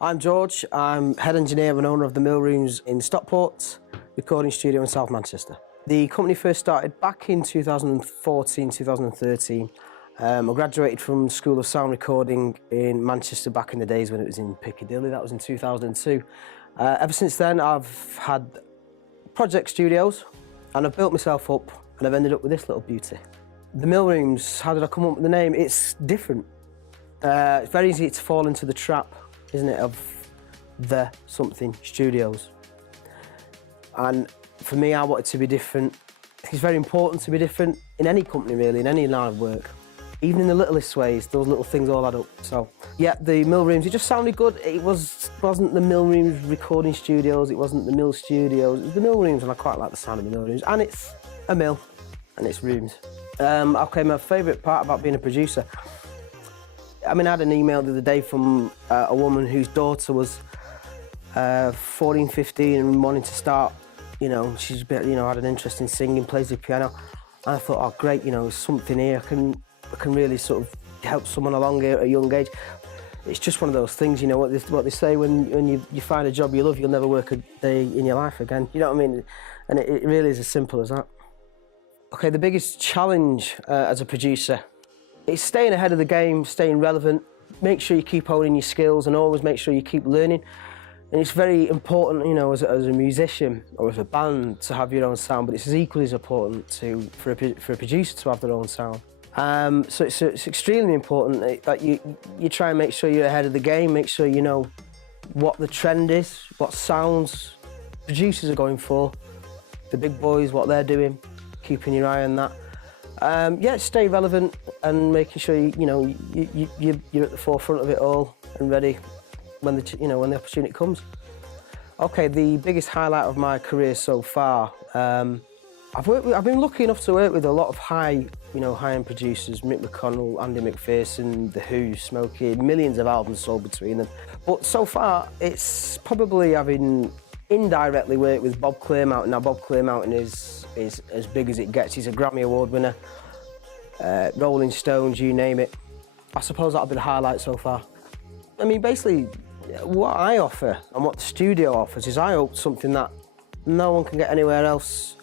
I'm George. I'm head engineer and owner of the Mill Rooms in Stockport, recording studio in South Manchester. The company first started back in 2014, 2013. I graduated from School of Sound Recording in Manchester back in the days when it was in Piccadilly. That was in 2002. Ever since then, I've had project studios and I've built myself up and I've ended up with this little beauty. The Mill Rooms, how did I come up with the name? It's different. It's very easy to fall into the trap, isn't it, of the something studios. And for me, I want it to be different. It's very important to be different in any company, really, in any line of work. Even in the littlest ways, those little things all add up. So, yeah, the Mill Rooms, it just sounded good. It wasn't the Mill Rooms recording studios, it wasn't the Mill Studios, it was the Mill Rooms, and I quite like the sound of the Mill Rooms. And it's a mill, and it's rooms. Okay, my favourite part about being a producer, I had an email the other day from a woman whose daughter was 14, 15 and wanting to start, she's a bit, had an interest in singing, plays the piano. And I thought, oh great, there's something here, I can really sort of help someone along here at a young age. It's just one of those things, what they say, when you find a job you love, you'll never work a day in your life again, you know what I mean? And it really is as simple as that. Okay, the biggest challenge as a producer, it's staying ahead of the game, staying relevant, make sure you keep honing your skills and always make sure you keep learning. And it's very important, as a musician or as a band to have your own sound, but it's as equally as important for a producer to have their own sound. So it's extremely important that you try and make sure you're ahead of the game, make sure you know what the trend is, what sounds producers are going for, the big boys, what they're doing, keeping your eye on that. Yeah, stay relevant and making sure you're at the forefront of it all and ready when the opportunity comes. Okay, the biggest highlight of my career so far, I've been lucky enough to work with a lot of high-end producers, Mick McConnell, Andy McPherson, The Who, Smokey, millions of albums sold between them. But so far, it's probably having indirectly worked with Bob Clearmountain. Now, Bob Clearmountain is as big as it gets. He's a Grammy Award winner, Rolling Stones, you name it. I suppose that'll be the highlight so far. Basically, what I offer and what the studio offers is I hope something that no one can get anywhere else.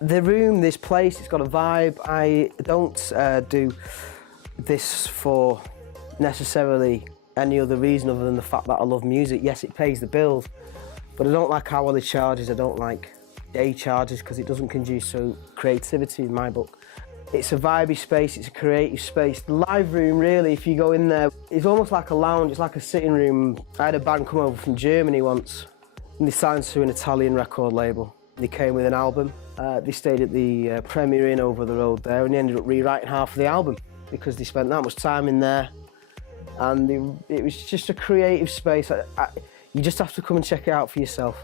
The room, this place, it's got a vibe. I don't do this for necessarily any other reason other than the fact that I love music. Yes, it pays the bills, but I don't like hourly charges, I don't like day charges because it doesn't conduce to creativity in my book. It's a vibey space, it's a creative space. The live room, really, if you go in there, it's almost like a lounge, it's like a sitting room. I had a band come over from Germany once and they signed to an Italian record label. They came with an album. They stayed at the Premier Inn over the road there and they ended up rewriting half of the album because they spent that much time in there. And it was just a creative space. You just have to come and check it out for yourself.